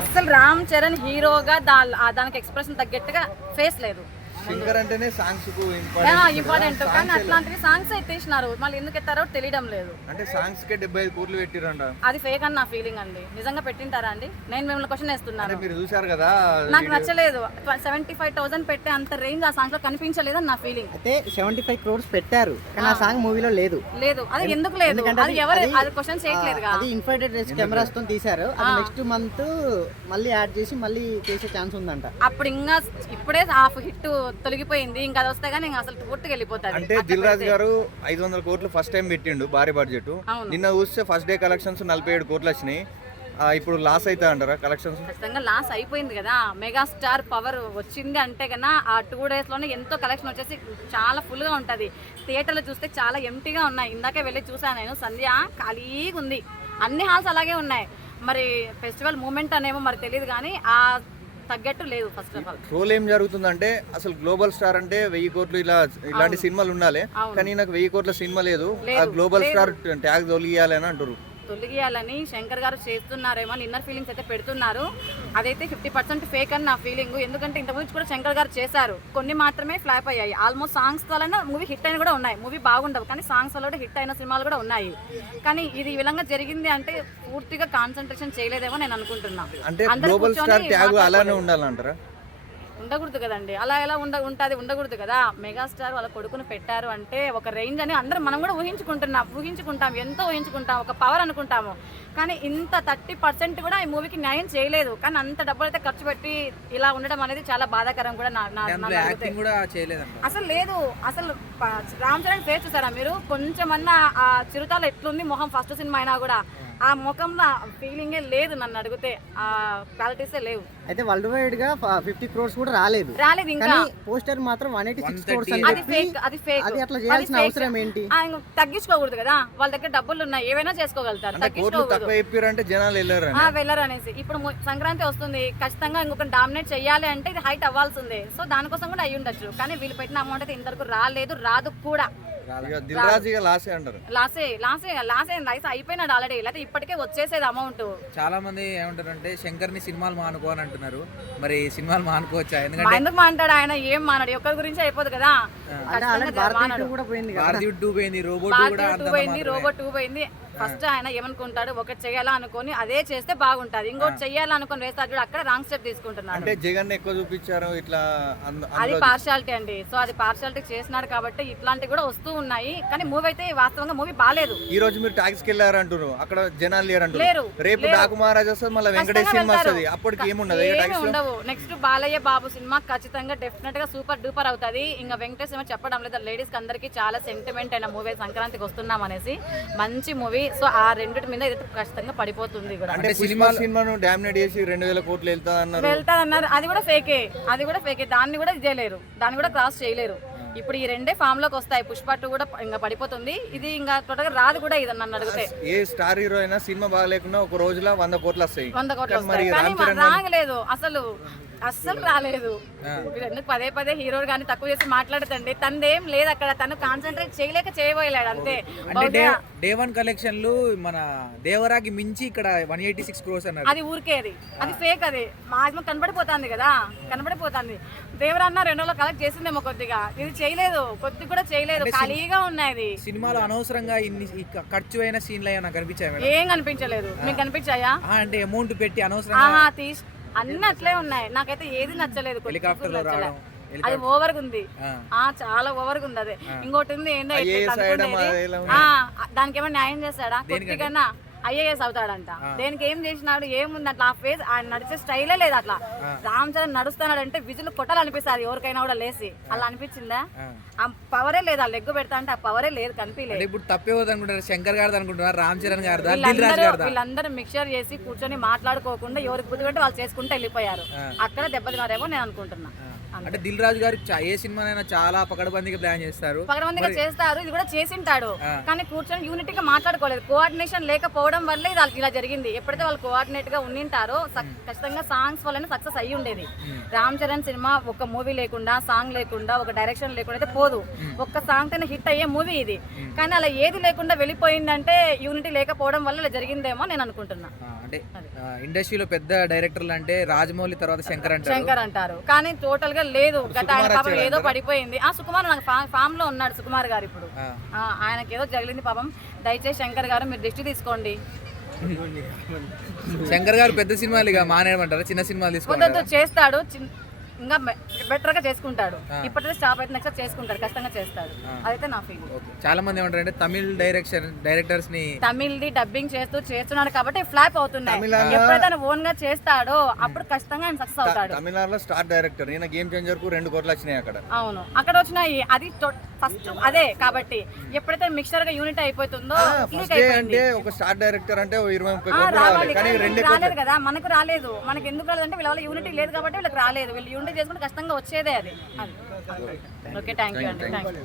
అస్సలు రామ్ చరణ్ హీరోగా దానికి ఎక్స్ప్రెషన్ తగ్గట్టుగా ఫేస్ లేదు. సింగర్ అంటేనే సాంగ్స్ కు ఇంపార్టెంట్ కానీ అట్లాంటివి సాంగ్స్ ఎత్తేసినారు. మళ్ళీ ఎందుకు ఎత్తారో తెలియడం లేదు. అంటే సాంగ్స్ కే 75 కోట్లు పెట్టిరంట. అది ఫేక్ అని నా ఫీలింగ్ అండి. నిజంగా పెట్టింటారా అండి? నేను మిమ్మల్ని క్వశ్చన్ వేస్తున్నాను. మీరు చూశారు కదా, నాకు నచ్చలేదు. 75,000 పెట్టే అంత రేంజ్ ఆ సాంగ్స్ లో కనిపించలేదు నా ఫీలింగ్. అయితే 75 crores పెట్టారు కానీ ఆ సాంగ్ మూవీలో లేదు. అది ఎందుకు లేదు? అది ఎవరు అది క్వశ్చన్ చేయట్లేదు. అది ఇన్ఫ్రారెడ్ కెమెరాస్ తో తీశారు. అది నెక్స్ట్ మంత్ మళ్ళీ యాడ్ చేసి మళ్ళీ చేసే ఛాన్స్ ఉందంట. అప్పుడు ఇంకా ఇప్పుడే హాఫ్ హిట్ తొలగిపోయింది. ఇంకా అది వస్తే గానీ ఇంకా అసలు పూర్తిగా వెళ్ళిపోతాడు. అంటే దిల్ రాజు గారు 500 కోట్లు ఫస్ట్ టైం పెట్టిండు, భారీ బడ్జెట్. నిన్న చూస్తే ఫస్ట్ డే కలెక్షన్స్ 47 కోట్లు వచ్చినాయి. ఇప్పుడు లాస్ అవుతా అంటారా కలెక్షన్స్? ఖచ్చితంగా లాస్ అయిపోయింది కదా. మెగాస్టార్ పవర్ వచ్చింది అంటే కన్నా ఆ 2 days లోనే ఎంతో కలెక్షన్ వచ్చేసి చాలా ఫుల్ గా ఉంటది. థియేటర్లో చూస్తే చాలా ఎంటీగా ఉన్నాయి. ఇందాకే వెళ్ళి చూసాను నేను. సంధ్య ఖాళీగా ఉంది. అన్ని హాల్స్ అలాగే ఉన్నాయి. మరి ఫెస్టివల్ మూమెంట్ అనేమో మరి తెలియదు కానీ ఆ తగ్గట్టు లేదు. ఫస్ట్ ఆఫ్ ఆల్ రోల్ ఏం జరుగుతుందంటే అసలు గ్లోబల్ స్టార్ అంటే 1000 కోట్లు ఇలాంటి సినిమాలు ఉండాలి. కానీ నాకు 1000 కోట్ల సినిమా లేదు. ఆ గ్లోబల్ స్టార్ ట్యాగ్ తొలగియాలి అని అంటారు. తొలగియాలని శంకర్ గారు చేస్తున్నారేమో అని ఇన్నర్ ఫీలింగ్స్ అయితే పెడుతున్నారు. అదైతే 50% ఫేక్ అని నా ఫీలింగ్. ఎందుకంటే ఇంతకుముందు కూడా శంకర్ గారు చేశారు. కొన్ని మాత్రమే ఫ్లాప్ అయ్యాయి. ఆల్మోస్ట్ సాంగ్స్ వలన మూవీ హిట్ అయిన కూడా ఉన్నాయి. మూవీ బాగుండవు కానీ సాంగ్స్ వల్ల హిట్ అయిన సినిమాలు కూడా ఉన్నాయి. కానీ ఇది విధంగా జరిగింది అంటే పూర్తిగా కాన్సన్ట్రేషన్ చేయలేదేమో నేను అనుకుంటున్నాను. అంటే గ్లోబల్ స్టార్ ట్యాగ్ అలానే ఉండాలంటారా? ఉండకూడదు కదండి. అలా ఎలా ఉండకూడదు కదా. మెగాస్టార్ వాళ్ళ కొడుకును పెట్టారు అంటే ఒక రేంజ్ అని అందరూ మనం కూడా ఊహించుకుంటాం. ఎంతో ఊహించుకుంటాం. ఒక పవర్ అనుకుంటాము. కానీ ఇంత 30% కూడా ఈ మూవీకి న్యాయం చేయలేదు. కానీ అంత డబ్బులు అయితే ఖర్చు పెట్టి ఇలా ఉండడం అనేది చాలా బాధాకరం కూడా. అసలు లేదు. అసలు రామ్ చరణ్ ఫేస్ చూసారా మీరు? కొంచెమన్నా ఆ చిరుతాలు ఎట్లుంది మొహం ఫస్ట్ సినిమా అయినా కూడా ఆ ముఖంలో ఫీలింగే లేదు. నన్ను అడిగితే ఆ క్వాలిటీసే లేవు. అయితే వరల్డ్ వైడ్ గా 50 crores కూడా రాలేదు ఇంకా. పోస్టర్ మాత్రం 186 crores. అది ఫేక్. అది అట్లా చేయాల్సిన అవసరం ఏంటి? తగ్గించుకోకూడదు కదా. వాళ్ళ దగ్గర డబ్బులు ఉన్నాయి, ఏవైనా చేసుకోగలుగుతారు. వెళ్ళరు అనేసి. ఇప్పుడు సంక్రాంతి వస్తుంది, ఖచ్చితంగా ఇంకొక డామినేట్ చేయాలి అంటే ఇది హైట్ అవ్వాల్సిందే. సో దానికోసం కూడా అయ్యి ఉండొచ్చు. కానీ వీళ్ళు పెట్టిన అమౌంట్ అయితే ఇంతవరకు రాలేదు, రాదు కూడా. లాసే అయిపోయినాడు ఆల్రెడీ. లేకపోతే ఇప్పటికే వచ్చేసేది అమౌంట్. చాలా మంది ఏమంటారంటే శంకర్ ని సినిమాలు మానుకో అని అంటున్నారు. మరి సినిమాలు మానుకోవచ్చా? ఎందుకంటే ఎందుకు మాంటాడు ఆయన? ఏం మానాడు? ఒక్కరి గురించి అయిపోదు కదా. రోబోట్ 2 పోయింది. ఫస్ట్ ఆయన ఏమనుకుంటాడు, ఒకటి చేయాలా అనుకొని అదే చేస్తే బాగుంటది. ఇంకోటి చెయ్యాలనుకుని వేస్తాడు చూడు, అక్కడ రాంగ్ స్టెప్ తీసుకుంటున్నాడు. అంటే జగన్ ఎక్కువ చూపించారు ఇట్లా. అది పార్షాలిటీ అండి. సో అది పార్షాలిటీ చేసినాడు కాబట్టి ఇట్లాంటివి కూడా వస్తూ ఉన్నాయి. కానీ మూవీ అయితే వాస్తవంగా మూవీ బాలేదు. ఈ రోజు మీరు టాక్స్ కి వెళ్ళారు అంటారు, అక్కడ జనాలు లేరు. రేపు డాకు మహారాజ్ వస్తుంది, మళ్ళీ వెంకటేష్ సినిమా వస్తుంది. అప్పటికి ఉండవు. నెక్స్ట్ బాలయ్య బాబు సినిమా ఖచ్చితంగా డెఫినెట్ గా సూపర్ డూపర్ అవుతుంది. ఇంకా వెంకటేష్ సినిమా చెప్పడం లేదు. లేడీస్ కి అందరికి చాలా సెంటిమెంట్ అయిన మూవీ. సంక్రాంతికి వస్తున్నాం అనేసి మంచి మూవీ. సో ఆ రెండిటి మీద ఖచ్చితంగా పడిపోతుంది కూడా. అంటే సినిమాను డామినేట్ చేసి 2000 కోట్లు వెళ్తాదన్నారు. అది కూడా ఫేకే. దాన్ని కూడా చేయలేరు, దాన్ని కూడా క్రాస్ చేయలేరు. ఇప్పుడు ఈ రెండే ఫామ్ లోకి వస్తాయి. పుష్ప 2 కూడా ఇంకా పడిపోతుంది. ఇది ఇంకా టోటల్గా రాదు కూడా. ఇది నన్ను అడిగితే ఏ స్టార్ హీరో అయినా సినిమా బాగలేకున్నా ఒక రోజులో 100 కోట్లు వస్తాయి. 100 కోట్లు వస్తాయి. కానీ రాగలేదు, అస్సలు రాలేదు. ఎందుకు పదే హీరో గానీ తక్కువ చేసి మాట్లాడుతండి. తనదేం లేదు అక్కడ. తను కాన్సన్ట్రేట్ చేయబోయలేడు అంతే. డే 1 కలెక్షన్లు మన దేవరాకి మించి ఇక్కడ 186 crores అన్నారు. అది ఊరికే, అది ఫేక్. అది మాక్సిమం కనబడిపోతుంది కదా. దేవరా అన్న 2 రోజులు కలెక్ట్ చేసిందేమో కొద్దిగా. ఇది చేయలేదు, కొద్ది కూడా చేయలేదు. ఖాళీగా ఉన్నాయి. సినిమాలో అనవసరంగా ఇన్ని ఖర్చు అయిన సీన్లు ఏమైనా కనిపించాయి? ఏం కనిపించలేదు. మీకు కనిపించాయా? అంటే అమౌంట్ పెట్టి అనవసరంగా అన్ని అట్లే ఉన్నాయి. నాకైతే ఏది నచ్చలేదు. అది ఓవర్గా ఉంది. చాలా ఓవర్గా ఉంది. అదే ఇంకోటి ఉంది ఏంటో దానికి ఏమైనా న్యాయం చేస్తాడా? కొద్దిగా ఐఏఎస్ అవుతాడంట. దేనికి ఏం చేసినాడు? ఏముంది అట్లా? ఆ ఫేస్ ఆయన నడిచే స్టైలే లేదు అట్లా. రామ్ చరణ్ నడుస్తున్నాడు అంటే విజులు కొట్టాలనిపిస్తుంది ఎవరికైనా కూడా లేసి. అలా అనిపించిందా? ఆ పవరే లేదు. ఆ లెగ్ పెడతా అంటే ఆ పవరే లేదు, కనిపించలేదు. ఇప్పుడు తప్పేవద్దు అనుకుంటారు. శంకర్ గారు అనుకుంటున్నారు, రామ్ చరణ్ గారు, వీళ్ళందరూ మిక్చర్ చేసి కూర్చొని మాట్లాడుకోకుండా ఎవరికి బుద్ధి పెట్టి వాళ్ళు చేసుకుంటూ వెళ్ళిపోయారు. అక్కడ దెబ్బతిన్నారేమో నేను అనుకుంటున్నా. అంటే దిల్ రాజు గారు ఏ సినిమానైనా చాలా పకడ్బందీగా ప్లాన్ చేస్తారు. ఇది కూడా చేసింటాడు. కానీ కూర్చొని యూనిటీగా మాట్లాడుకోలేదు. కోఆర్డినేషన్ లేకపోవడం లేకపోవడం వల్ల ఇది ఇలా జరిగింది. ఎప్పుడైతే వాళ్ళు కోఆర్డినేట్ గా ఉండింటారో ఖచ్చితంగా సాంగ్స్ వల్ల సక్సెస్ అయ్యి ఉండేది. రామ్ చరణ్ సినిమా ఒక మూవీ లేకుండా, సాంగ్ లేకుండా, ఒక డైరెక్షన్ లేకుండా అయితే పోదు. ఒక్క సాంగ్ తోనే హిట్ అయ్యే మూవీ ఇది. కానీ అలా ఏది లేకుండా వెళ్ళిపోయిందంటే యూనిటీ లేకపోవడం వల్ల ఇలా జరిగిందేమో నేను అనుకుంటున్నా. అంటే ఇండస్ట్రీలో పెద్ద డైరెక్టర్లు అంటే రాజమౌళి తర్వాత శంకర్ అంటారు, కానీ టోటల్ గా లేదు. గత ఆయన పాపం ఏదో పడిపోయింది. సుకుమార్ నాకు ఫామ్ లో ఉన్నాడు సుకుమార్ గారు ఇప్పుడు. ఆయనకి ఏదో జరిగింది పాపం. దయచేసి శంకర్ గారు మీరు దృష్టి తీసుకోండి. శంకర్ గారు పెద్ద సినిమాలు ఇక మానేయమంటారా? చిన్న సినిమాలు తీసుకోవద్దు, చేస్తాడు, ఇంకా బెటర్ గా చేసుకుంటాడు. ఇప్పటికే స్టాప్ అయితే నెక్స్ట్ చేసుకుంటాడు, ఖచ్చితంగా చేస్తాడు. అదైతే నా ఫీలింగ్. చాలా మంది ఏమంటారు అంటే తమిళ్ డైరెక్టర్స్ ని తమిళ్ది డబ్బింగ్ చేస్తున్నాడు కాబట్టి ఫ్లాప్ అవుతున్నాయి. ఎప్పుడైతే ఓన్ గా చేస్తాడో అప్పుడు ఖచ్చితంగా ఆయన సక్సెస్ అవుతాడు. తమిళనాడులో స్టార్ డైరెక్టర్ ఈయన గేమ్ చేంజర్ కు 2 కోట్లు వచ్చినాయి అక్కడ. అవును, అక్కడ వచ్చినాయి. అది ఫస్ట్ అదే కాబట్టి ఎప్పుడైతే మిక్సర్ గా యూనిట్ అయిపోతుందో అంటే ఒక స్టార్ డైరెక్టర్ అంటే 20-30 కోట్లు రావాలి, కానీ 2 రాలేదు కదా. మనకు రాలేదు. మనకి ఎందుకు రాలేదంటే వీళ్ళ యూనిటీ లేదు కాబట్టి వీళ్ళకి రాలేదు. వీళ్ళు యూనిటీ చేసుకుంటే కష్టంగా వచ్చేదే అది. ఓకే, థ్యాంక్ యూ అండి. Thank you.